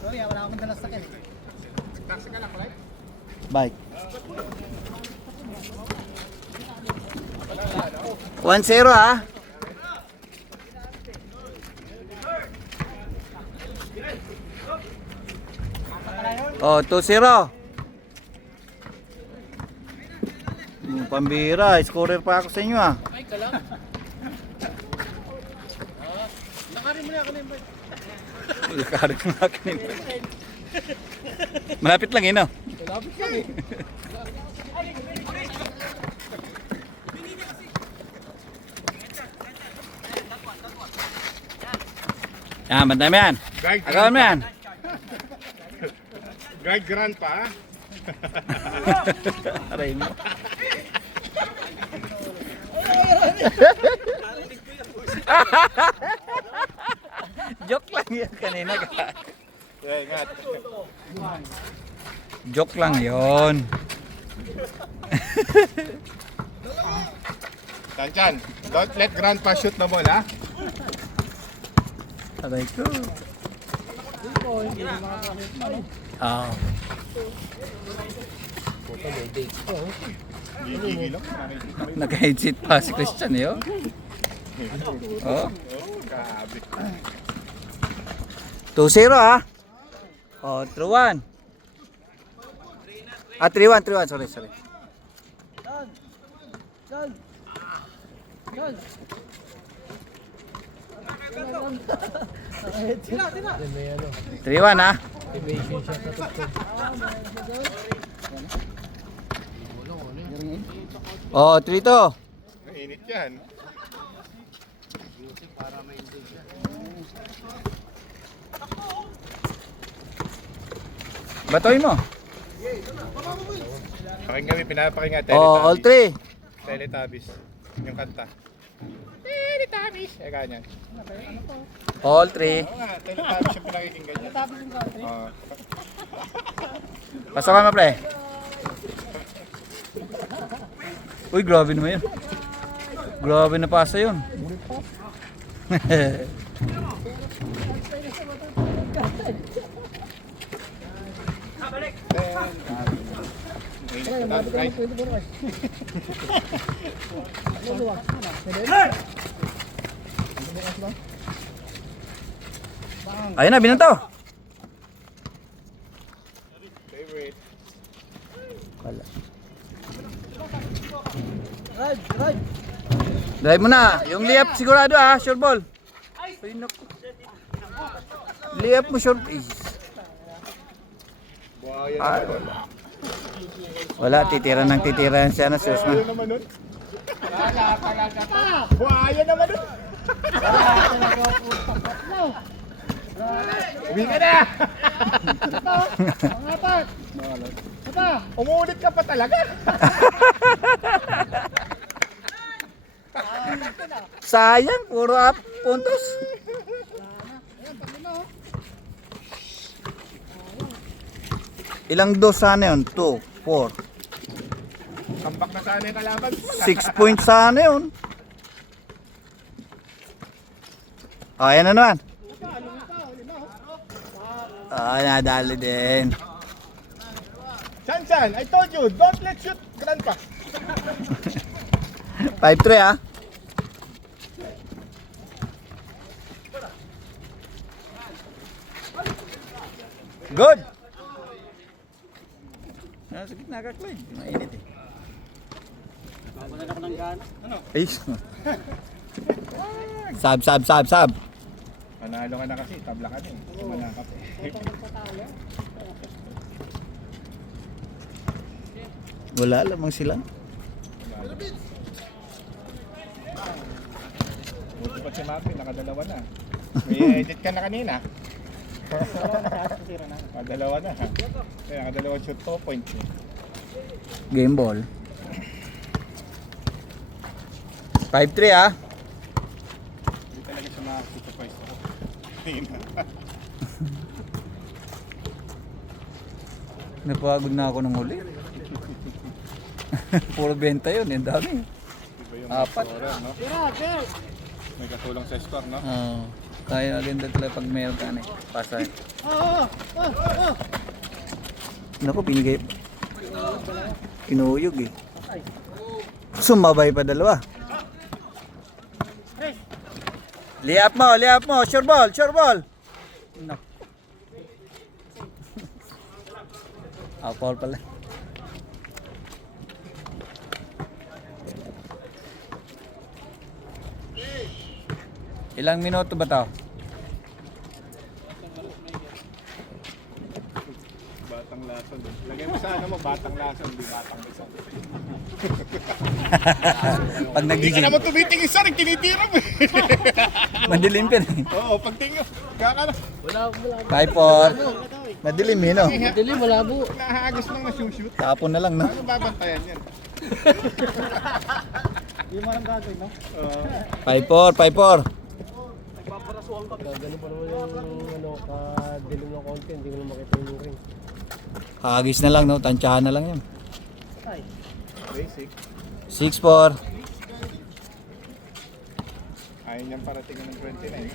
Sorry, wala akong dalas sakit. Taxi ka lang, right? Bike. 1-0 ha. Oh, 2-0. Pambira, scorer pa ako sa inyo ah. Ay, ka lang. Lakarin mo na ako na yung bike. Lakarin mo na akin. Malapit lang no? Malapit lang eh. Yan, bantay mo yan. Agawan mo yan. Guide grandpa. Aray mo. Joke lang yan kanina. Ingat. Joke lang yon. Chan, don't let grandpa shoot the ball, ha? Aray ko. Ah. Gigigil lang. Nag-headset pa si Christian eh. Oh. Oh. Grabe. 2-0 ah. Oh, 3-1. Ah, 3-1, 3-1. Sorry. John! 3-1 ah. Oh, 3-2. Mainit yan. Batoy mo. Pakinggan kami, pinapakinggan. Oh, all 3. Teletubbies. Yung kanta. Teletubbies. Eh, ganyan. All 3. Oo nga, Teletubbies yung pinakikinggan niya. Oo. Pasokan mo, pre. Uy, grabe naman yun. Grabe na pasa yun. Right. Ayun na, binanto. Favorite. Wala. Ride! Drive mo na. Yung layup sigurado ah, sure ball. Ay, naku. Layup mo sure. Buhaya Ah, wala, titira siya na si Usman. naman nun. Buhaya naman nun. Uwi ka na! Umuulit ka pa talaga. Sayang, puro puntos. Ilang dos sana yun? 2, 4. Kambak na sana yung kalaban. 6 points sana yun. O, ayan na naman. Nadali din. Chan, I told you, don't let shoot grandpa. 5-3 ah. Good. Nasa gitna ka, Clyde. Mainit eh. Bawalan ako ng gana. Ay. Sab. Manalo ka na kasi, tabla ka din. Manakap eh. Wala lamang sila. Buti pa si Mapi, nakadalawa na. May edit ka na kanina. Nakadalawa na. Kaya nakadalawa shoot 2 points. Game ball. 5-3 ah. Hindi talaga siya makakita pa isa. Napagod na ako ng huli. Puro benta yun, ang dami. Iba yung 4. scorer, no? Tira! May katulong sa score, no? Oo. Kaya maganda talaga pag meron ka na eh. Pasay. Naku, binigay. Inuyog eh. Sumabay pa dalawa. Liap mo. Sure ball. Naku. Foul pala. Ilang minuto ba to? Batang lason. Lagay mo sa ano mo, batang lason, hindi batang lason. Pag Hindi ka nag-gym. naman tumitingin sa rin, tinitira mo. Madilim ka eh. Oo, pagtingin. Kaka na. 5-4. Madilim eh no? Dili, malabo. Nahagos lang na shoot. Tapon na lang no? Ano babantayan yan? Yung marang gagawin, no? 5-4. Nagpaparasuhan ka. Ganun pa naman yung ano, kadilim ng konti, hindi mo na makita yung ring. Hagis na lang no? Tansyahan na lang yan. Basic. 6-4. Ayaw niyang parating ng 29.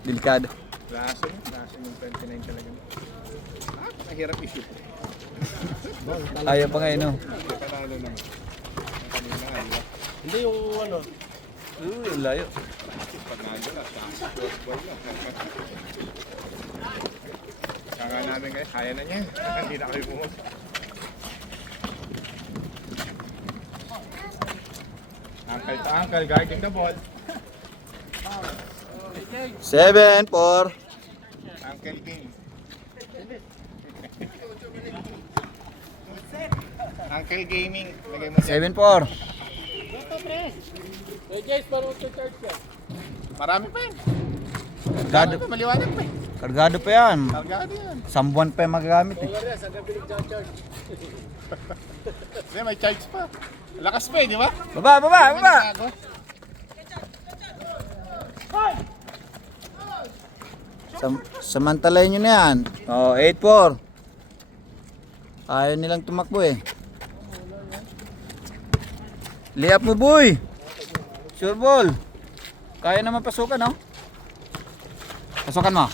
Delikado. Lason yung 29 talaga. Mahirap i-shoot. Ayaw pa ngayon no? Panalo naman. Ang kanina nga, di ba? Hindi yung ano, Uy, layo. Panalo na, short ball na. Kaya namin kayo, kaya na niya. Hindi na kayo pumunta. Uncle to uncle, guarding the ball. 7-4. Uncle game. Uncle gaming, lagay mo dyan. 7-4. Marami pa yan. Kargado. Marami pa, maliwanag pa eh. Kargado pa yan. Kargado yan. Sambuan pa yung magagamit eh. Hindi, may charge pa. Lakas pa eh, di ba? Baba. Samantalayin nyo na yan. 8-4. Ayaw nilang tumakbo eh. Liap mo boy. Sure ball. Kaya naman pasukan no? Pasukan mo.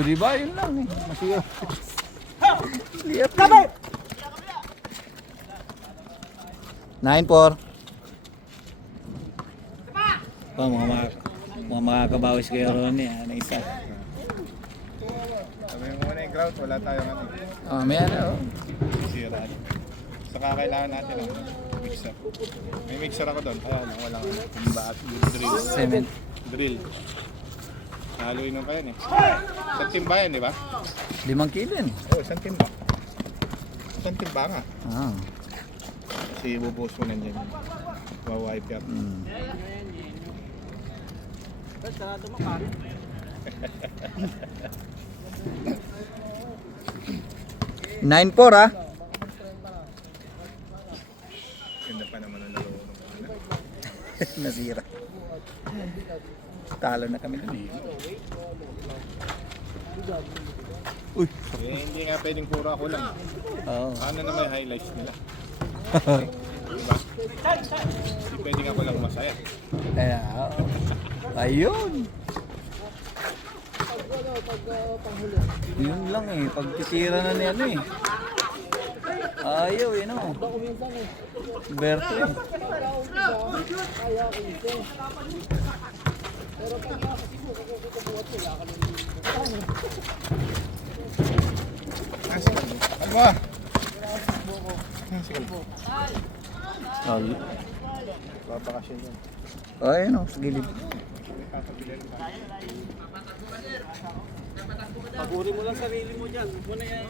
Di ba? Yun lang eh. Masiyo. Liap. 9-4. Mga makakabawis kayo Ronnie. Ano isa? Sabi mo muna yung ground, wala tayong ano. May ano. Sira. Saka kailangan natin ng mixer. May mixer ako doon. Ayan, walang drill. 7. Drill. Haluin mo pa yan eh. Isang timba yan, di ba? 5 kilo yan. Oo, isang timba. Isang timba nga. Ah. Kasi ibubuhos mo nandiyan. Wawipe up. Sarado mo, pare. 9-4 ah. Ganda pa naman ang laro ng mga. Nasira. Talo na kami dun eh. Uy. Hindi nga pwedeng puro ako lang. Oo. Ano na may highlights nila? Diba? Hindi pwedeng ako lang masaya. Kaya, oo. Ayun. Yun lang eh. Pagtitira na niya ano eh. Ayaw eh no. Berto eh. Ano ba? Ay. Babakasyon yan. Ay no. Sa gilid. Paguri mo lang sarili mo dyan. Huwag mo na yan.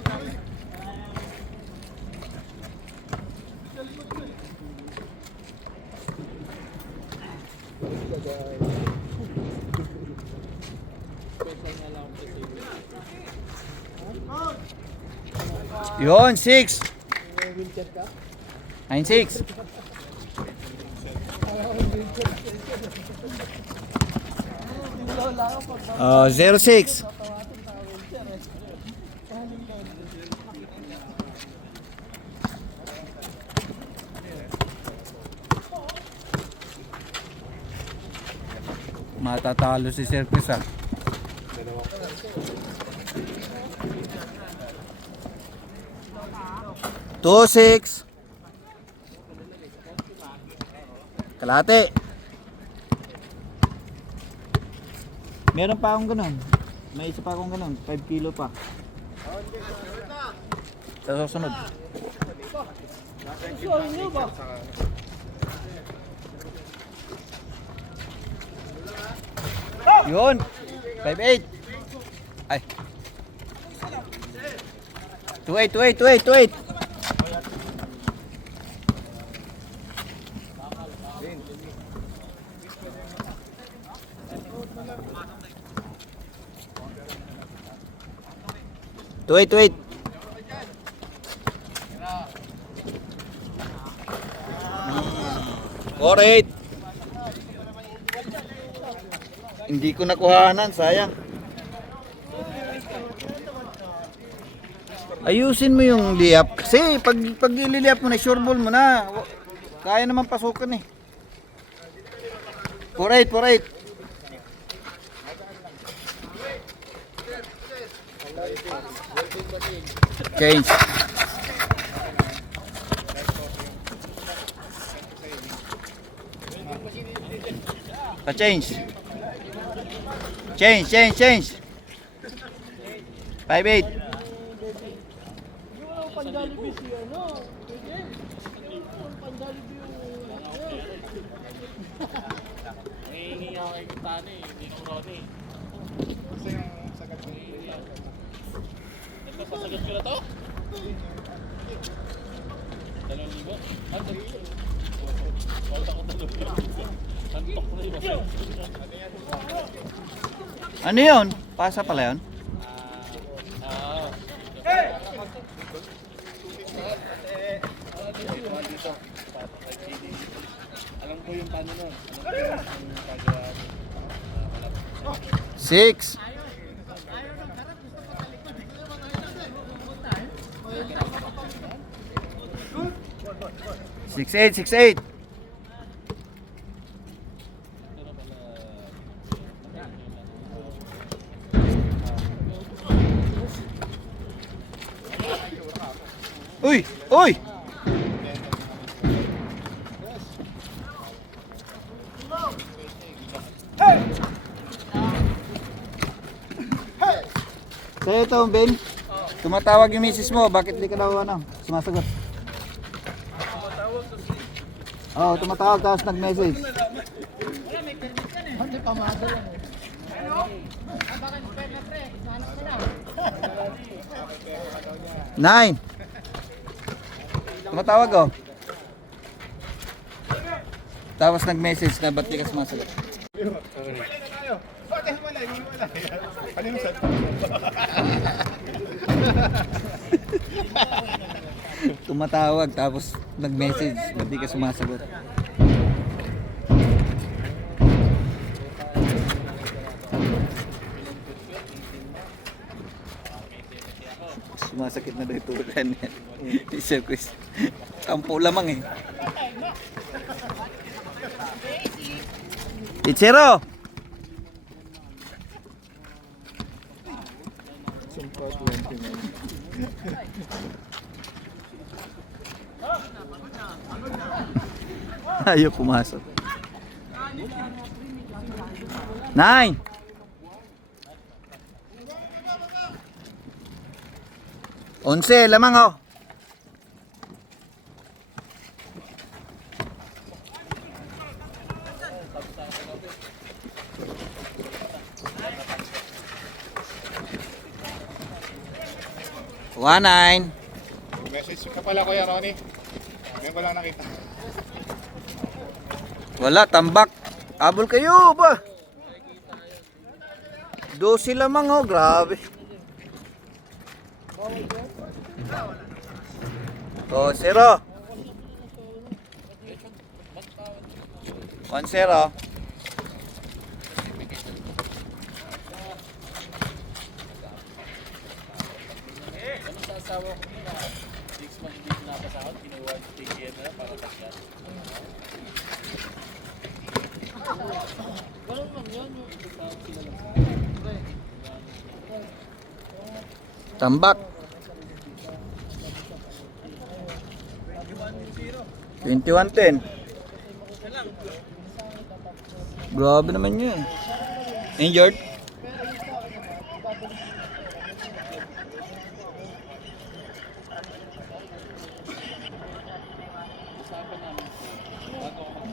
Yun, 6. 9-6. Oh, 0-6. Matatalo si Sir Chris ah. 2-6. Kalate. Meron pa akong ganun. May isa pa akong ganun. 5 kilo pa. Sa susunod. Yun. 5-8. Ay. 2-8. Wait. 4-8. Hindi ko nakuhanan, sayang. Ayusin mo yung liap kasi pag ililiap mo na sure ball mo na. Kaya naman pasukan eh. 4-8. Change. Pa-change. Change. 5-8. Nangihingi ako kay Quintana eh, hindi ko Ronnie. Kasi yung sagat ko Ito, sasagot ko na to? 2,000? Ano dito? Wala ko 2,000. Antok na yun. Ano yun? Pasa pala yun? Alam ko yung paano nun. Alam ko yung pag... 6. Six eight. Uy! Sa'yo ito, Ben. Tumatawag yung misis mo. Bakit di ka daw sumasagot? Oo, tumatawag tapos nag-message. Nine. Tumatawag oh. Tapos nag-message na ba't di ka sumasagot? Ano yung set? Tumatawag tapos nag-message ba't di ka sumasagot? Sumasakit na daw yung turukan niya. Sir Chris. Sampo lamang eh. Ichero! Ayaw pumasok. 9. Onse, lamang oh. One nine. Message ka pala Kuya Ronnie. Ngayon ko lang nakita. Wala, tambak. Abol kayo ba? 12 lamang oh, grabe. Oh, 0. 1-0. Asawa ko nila, 6 months hindi pinapasahod, kinuha yung TGM na para tasyan. Ganun lang yan. Tambak. 21-10. Grabe naman yun. Injured?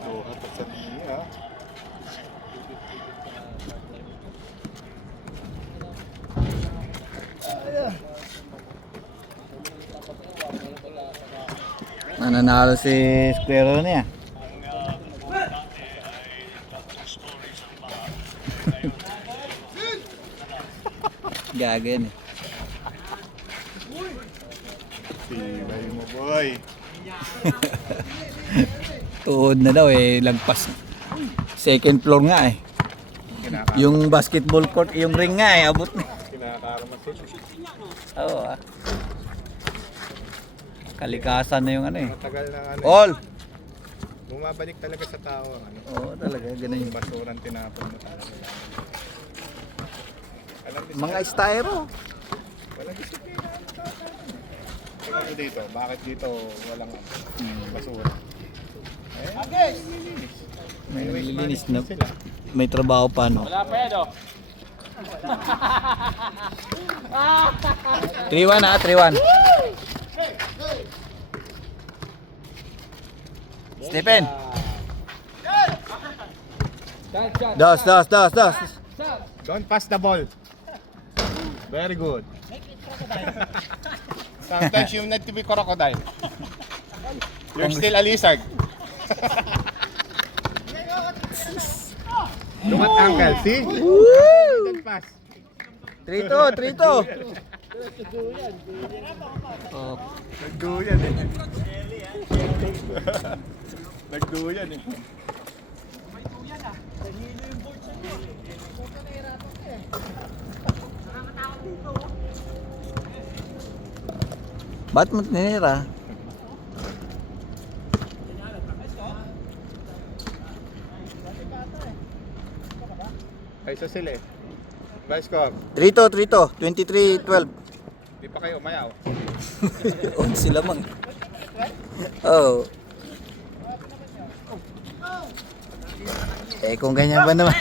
Doha pa sa niya. Nananalo si Squirrel niya. Gagan eh. Tibay mo, boy. Tuhod na daw eh, lagpas. Second floor nga eh. Yung basketball court, yung ring nga eh, abot na. Kinakarmas ito. Oo ah. Kalikasan na yung ano eh. Matagal na ano. All! Bumabalik talaga sa tao ang ano. Oo talaga, ganun yung Basurang tinapon mo talaga. Alam din mga styro. walang disiplina. Tingnan mo dito, bakit dito walang basura? May waste nililinis na. management sila. May trabaho pa no. Wala pa yan, oh. 3-1 ah, 3-1. Stephen. Das. Don't pass the ball. Very good. Sometimes you need to be crocodile. You're still a lizard. Look at Uncle, see? Don't pass. 3-2. Oh, Nagduyan eh. Nagduyan eh. ba't mo tinira? Ay, so sila eh. By score. 3-2. 23-12. Di pa kayo umayaw. On sila mang. Oh. Eh kung ganyan ba naman.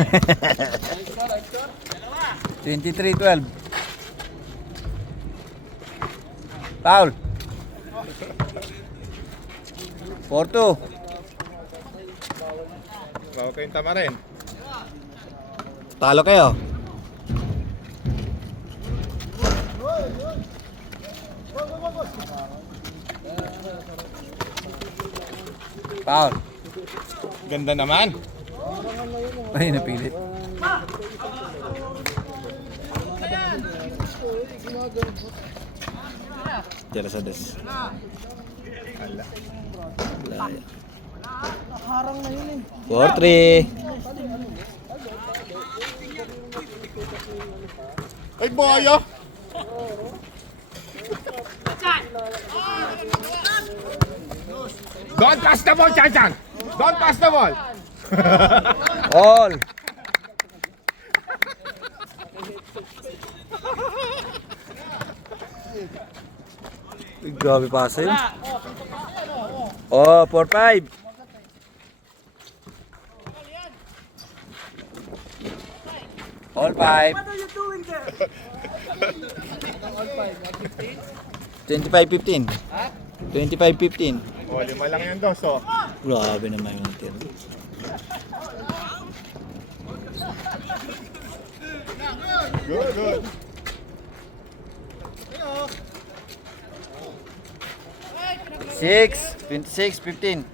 23-12. Foul. 4-2. Bawa kayong tama rin. Talo kayo. Foul. Ganda naman. Ay, napilit. Tira sa des. Ala. 4-3. Ay, boyo! Don't pass the ball, Chan! Don't pass the ball! All. Uy, grabe pasa yun. Oh, 4-5. All 5. 25-15. 25-15. O, 5 lang yung dos, oh. Grabe naman yung tiro. Good. 26-15.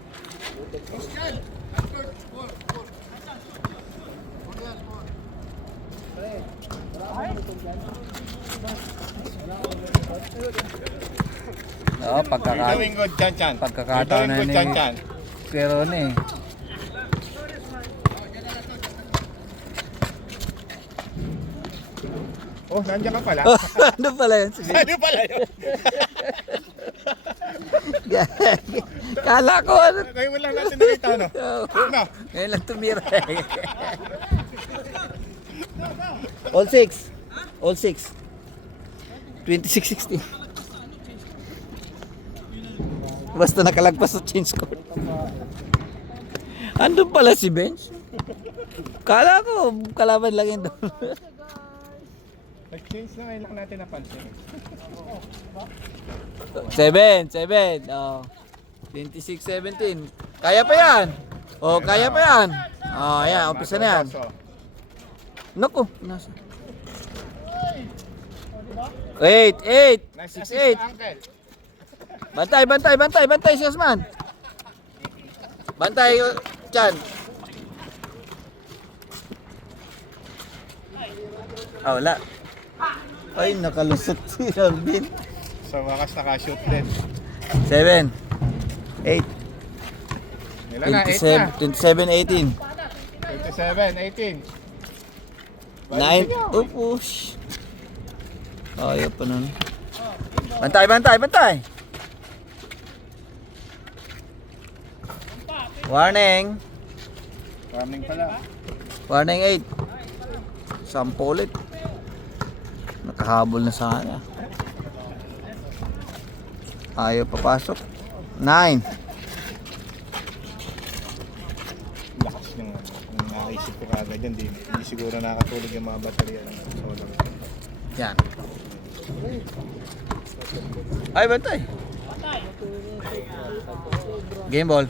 Oh, You're doing good, Chan. pagkakataon na You're doing ni good, Chan. Pero eh. Oh, nandiyan ka pala. Ano pala yun? Sige. Ano pala yun? Kala ko ano. Ngayon mo lang natin nakita, no? No. Ngayon lang tumira. All 6. 26-16. Basta nakalagpas sa change court. Andun pala si Bench. Kala ko, kalaban lang yun doon. Nag-change na ngayon lang natin napansin. 7. Oh. 26-17. Kaya pa yan. Oh, kaya pa yan. Oh, ayan, umpisa na yan. Naku, nasa. 8. Nice 6-8. assist, Uncle. Bantay si Osman. Bantay, Chan. Ah, wala. Ay, nakalusot si Alvin. Sa wakas nakashoot din. 7, 8, Ilan na? 8 na. 27, 18, 27, 18. 9. Oh, push. Ayaw pa nun. Bantay. Warning. Warning pala. Warning 8. 10 ulit. Nakahabol na sa kanya. Ayaw papasok. 9. Lakas yung naisip ko kagad yan. Hindi siguro nakatulog yung mga baterya ng solar. Yan. Ay, bantay. Game ball.